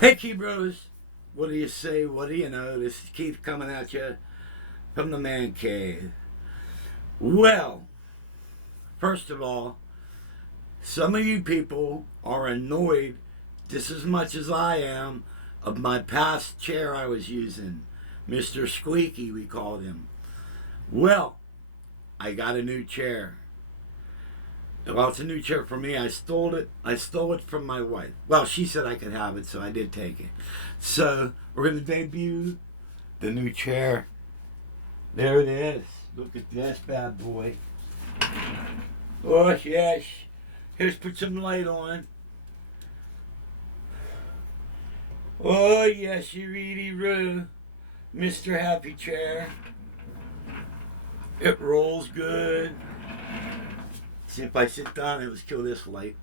Hey, Key Bros. What do you say? What do you know? This is Keith coming at you from the man cave. Well, first of all, some of you people are annoyed just as much as I am of my past chair I was using. Mr. Squeaky, we called him. Well, I got a new chair. Well, it's a new chair for me. I stole it. I stole it from my wife. Well, she said I could have it, so I did take it. So we're gonna debut the new chair. There it is. Look at this bad boy. Oh yes. Here's put some light on. Oh yes, you really roo, Mr. Happy Chair. It rolls good. See if I sit down, let's kill this light.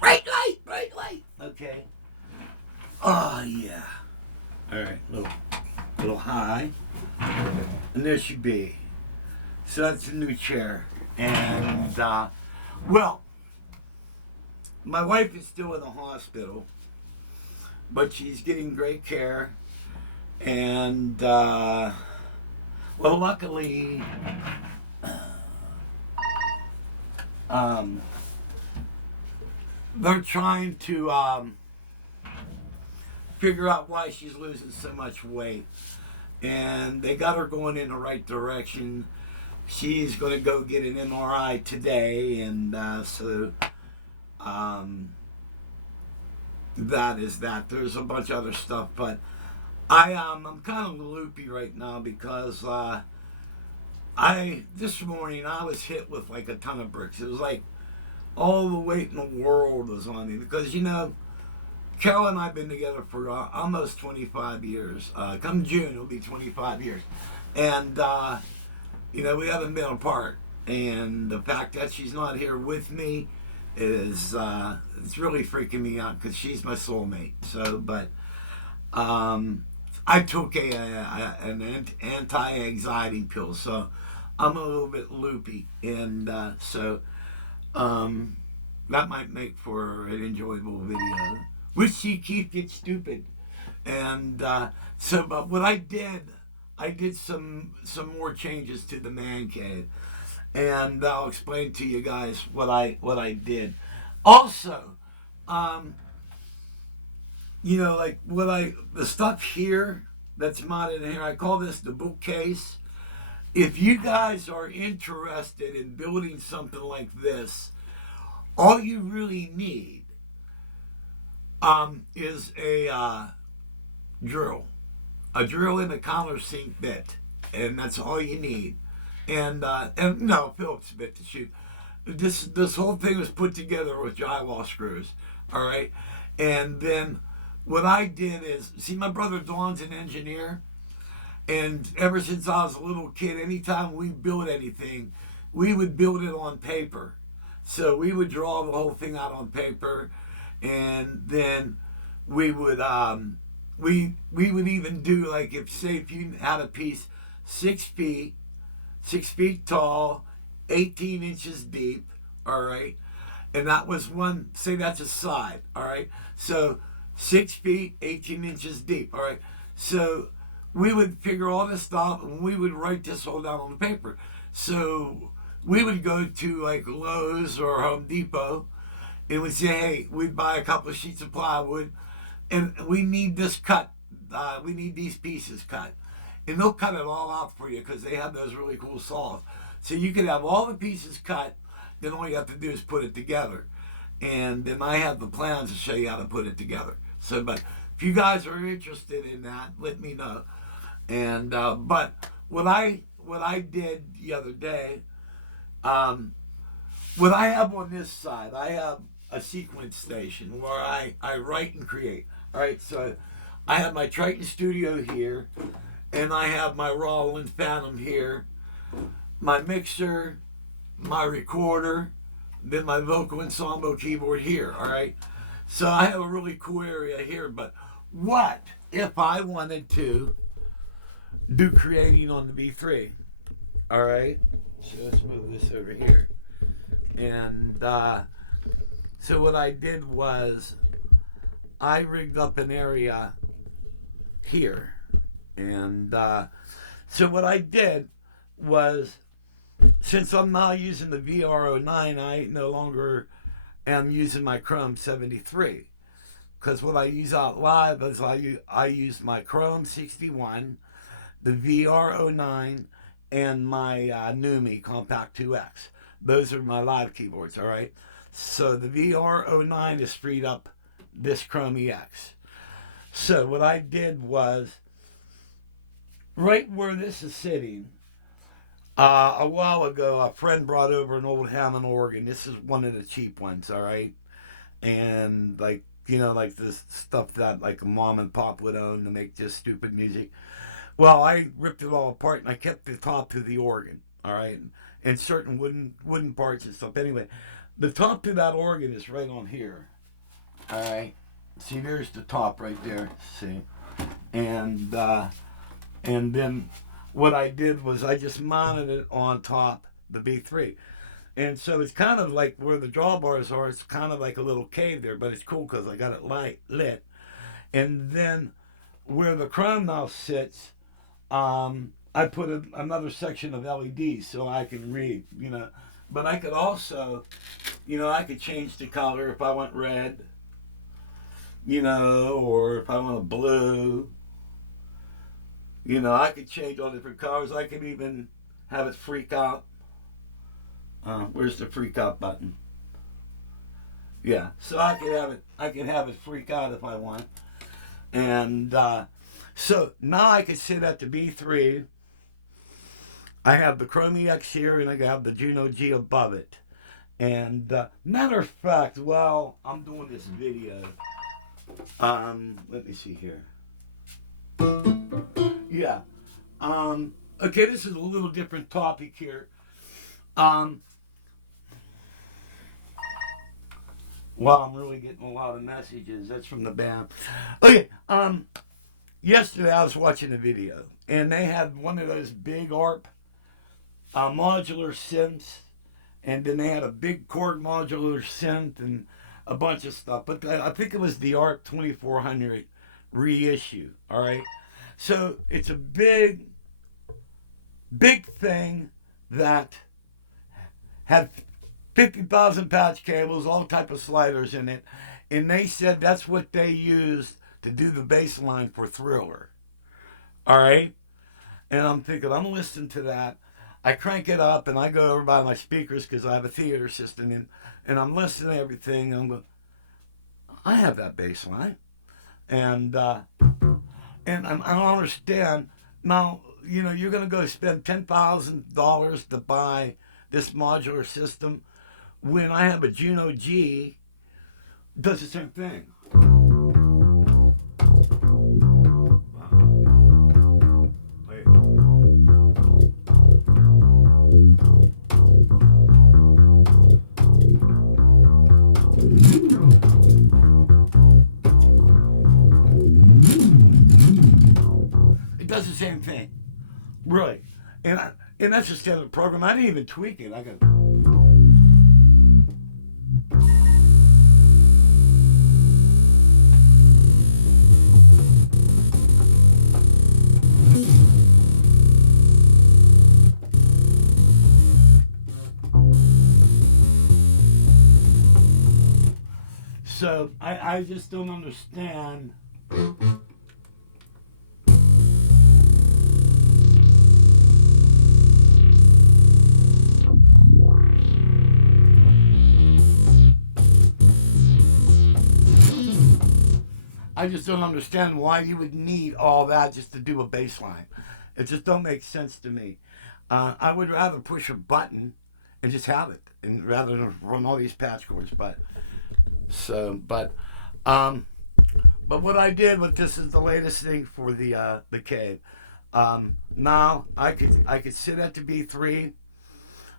Bright light, bright light. Okay. Oh yeah. All right, little high, and there she be. So that's a new chair, and well, my wife is still in the hospital, but she's getting great care, and well, luckily, um, they're trying to figure out why she's losing so much weight, and they got her going in the right direction. She's going to go get an MRI today, and so that is that. There's a bunch of other stuff, but I'm kind of loopy right now because I this morning I was hit with like a ton of bricks. It was like all the weight in the world was on me because Carol and I have been together for almost 25 years. Come June, it'll be 25 years. And, we haven't been apart. And the fact that she's not here with me is, it's really freaking me out because she's my soulmate. So, but I took an anti-anxiety pill. So I'm a little bit loopy. And so that might make for an enjoyable video. Which she keeps get stupid, and but what I did some more changes to the man cave, and I'll explain to you guys what I did. Also, like the stuff here that's mounted in here, I call this the bookcase. If you guys are interested in building something like this, all you really need is a drill and a countersink bit, and that's all you need. And no Phillips bit to shoot. This whole thing was put together with drywall screws. All right, and then what I did is see my brother Don's an engineer, and ever since I was a little kid, anytime we built anything, we would build it on paper. So we would draw the whole thing out on paper, and then we would we would even do like if you had a piece 6 feet, 6 feet tall, 18 inches deep, all right, and that was one. Say that's a side, all right. So 6 feet, 18 inches deep, all right. So we would figure all this stuff, and we would write this all down on the paper. So we would go to like Lowe's or Home Depot and we'd say, hey, we'd buy a couple of sheets of plywood and we need this cut. We need these pieces cut. And they'll cut it all out for you because they have those really cool saws. So you can have all the pieces cut, then all you have to do is put it together. And then I have the plans to show you how to put it together. So, but if you guys are interested in that, let me know. And but what I did the other day, what I have on this side, I have a sequence station where I write and create. All right, so I have my Triton Studio here, and I have my Roland Phantom here, my mixer, my recorder, then my vocal ensemble keyboard here. All right, so I have a really cool area here. But what if I wanted to do creating on the B3? All right, so let's move this over here. And so what I did was I rigged up an area here. And so what I did was, since I'm now using the VR09, I no longer am using my Chrome 73. Because what I use out live is I use my Chrome 61, the VR09, and my Numi Compact 2X. Those are my live keyboards, all right? So the VR09 is freed up this Chrome EX. So what I did was, right where this is sitting, a while ago, a friend brought over an old Hammond organ. This is one of the cheap ones, all right? And like, like this stuff that like a mom and pop would own to make just stupid music. Well, I ripped it all apart and I kept the top to the organ, all right, and certain wooden parts and stuff. Anyway, the top to that organ is right on here, all right. See, there's the top right there. See, and then what I did was I just mounted it on top the B3. And so it's kind of like where the drawbars are, it's kind of like a little cave there, but it's cool because I got it lit. And then where the crown now sits, I put another section of LEDs so I can read, But I could also, I could change the color if I want red, or if I want a blue. I could change all different colors. I could even have it freak out. Where's the freak out button? Yeah, so I can have it freak out if I want. And so now I can sit at the B3. I have the Chrome EX here, and I have the Juno G above it. And matter of fact, while I'm doing this video, let me see here. Yeah. Okay, this is a little different topic here. Wow, I'm really getting a lot of messages. That's from the band. Okay, yesterday I was watching a video, and they had one of those big ARP modular synths, and then they had a big chord modular synth and a bunch of stuff. But I think it was the ARP 2400 reissue, all right? So it's a big thing that had 50,000 patch cables, all type of sliders in it, and they said that's what they used to do the bass line for Thriller. All right? And I'm thinking, I'm listening to that. I crank it up and I go over by my speakers because I have a theater system in, and I'm listening to everything. And I'm going, I have that bass line. And I don't understand. Now, you're going to go spend $10,000 to buy this modular system when I have a Juno G, does the same thing. Wait. It does the same thing, really. And that's just the other program. I didn't even tweak it. I got. So I just don't understand. I just don't understand why you would need all that just to do a bass line. It just don't make sense to me. I would rather push a button and just have it, and rather than run all these patch cords. But what I did with this is the latest thing for the cave. Now I could sit at the B3.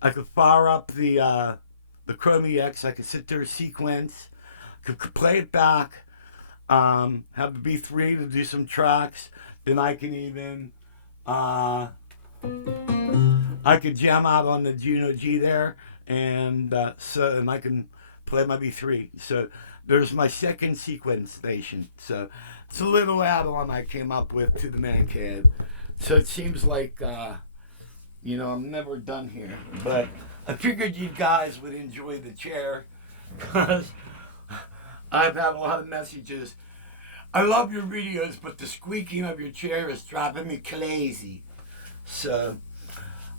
I could fire up the Chrome EX. I could sit there sequence. Could play it back. Have the B3 to do some tracks. Then I can even I could jam out on the Juno G there, and I can play my B3. So there's my second sequence station. So it's a little add-on I came up with to the man cave. So it seems like, I'm never done here. But I figured you guys would enjoy the chair because I've had a lot of messages. I love your videos, but the squeaking of your chair is driving me crazy. So,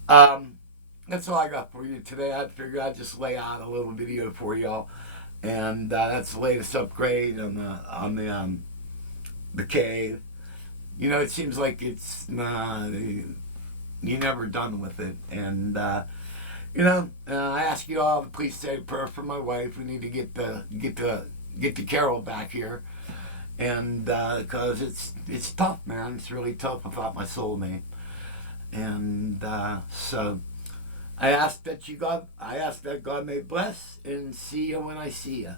that's all I got for you today. I figured I'd just lay out a little video for y'all, and that's the latest upgrade on the cave. It seems like it's you're never done with it, and I ask you all to please say a prayer for my wife. We need to get the Carol back here, and because it's tough, man. It's really tough without my soulmate, and so. I ask that God may bless, and see you when I see you.